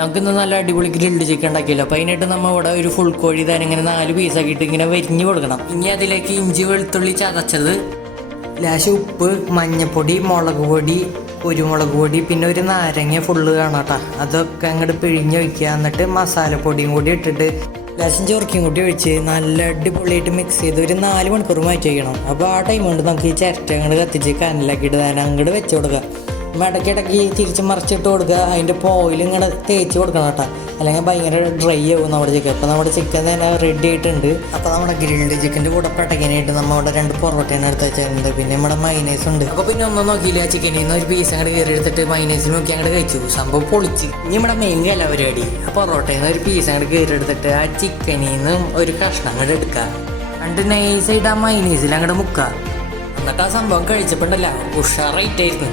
നമുക്കിന്ന് നല്ല അടിപൊളി ഗ്രിൽഡ് ചിക്കൻ ഉണ്ടാക്കിയല്ലോ. അപ്പോൾ അതിനായിട്ട് നമ്മൾ ഇവിടെ ഒരു ഫുൾ കോഴി തന്നെ ഇങ്ങനെ 4 പീസാക്കിയിട്ട് ഇങ്ങനെ വരിഞ്ഞ് കൊടുക്കണം. ഇനി അതിലേക്ക് ഇഞ്ചി വെളുത്തുള്ളി ചതച്ചത്, ലേശം ഉപ്പ്, മഞ്ഞൾപ്പൊടി, മുളക് പൊടി, കുരുമുളക് പൊടി, പിന്നെ ഒരു നാരങ്ങ ഫുള്ള് കാണാം കേട്ടോ. അതൊക്കെ അങ്ങോട്ട് പിഴിഞ്ഞ് വയ്ക്കുക. എന്നിട്ട് മസാലപ്പൊടിയും കൂടി ഇട്ടിട്ട് ലേശം ചൊറുക്കിയും കൂടി ഒഴിച്ച് നല്ല അടിപൊളിയായിട്ട് മിക്സ് ചെയ്ത് ഒരു 4 മണിക്കൂർ മാറ്റി വയ്ക്കണം. അപ്പോൾ ആ ടൈം കൊണ്ട് നമുക്ക് ഈ ചിരട്ട അങ്ങോട്ട് കത്തിച്ച് കനലാക്കിയിട്ട് തന്നെ അങ്ങോട്ട് വെച്ച് കൊടുക്കുക. ഇടയ്ക്കിടയ്ക്ക് തിരിച്ച് മറിച്ചിട്ട് കൊടുക്കുക. അതിൻ്റെ ഓയിൽ ഇങ്ങനെ തേച്ച് കൊടുക്കണം കേട്ടോ, അല്ലെങ്കിൽ ഭയങ്കര ഡ്രൈ ആവും നമ്മുടെ ചിക്കൻ. അപ്പോൾ നമ്മുടെ ചിക്കൻ തന്നെ റെഡി ആയിട്ടുണ്ട്. അപ്പോൾ നമ്മുടെ ഗ്രിൽഡ് ചിക്കൻ്റെ കൂടെ പടക്കാനായിട്ട് നമ്മൾ അവിടെ 2 പൊറോട്ടയാണ് എടുത്ത് വെച്ചിട്ടുണ്ട്. പിന്നെ നമ്മുടെ മൈനേസ് ഉണ്ട്. അപ്പോൾ പിന്നെ ഒന്നും നോക്കിയില്ല, ചിക്കനിൽ നിന്ന് ഒരു പീസ് അങ്ങോട്ട് കയറി എടുത്തിട്ട് മൈനേസിൽ നോക്കി അങ്ങോട്ട് കഴിച്ചു. സംഭവം പൊളിച്ച്. ഇനി നമ്മുടെ മെയിൻ അല്ല പരിപാടി, ആ പൊറോട്ടയിൽ നിന്ന് ഒരു പീസ് അങ്ങോട്ട് കയറി എടുത്തിട്ട് ആ ചിക്കനിൽ നിന്നും ഒരു കഷ്ണം അങ്ങോട്ട് എടുക്കുക. എന്നിട്ട് നൈസായിട്ട് ആ മൈനേസിൽ അങ്ങോട്ട് മുക്കുക. എന്നിട്ട് ആ സംഭവം കഴിച്ചപ്പോണ്ടല്ല ഉഷാറായിട്ടായിരുന്നു.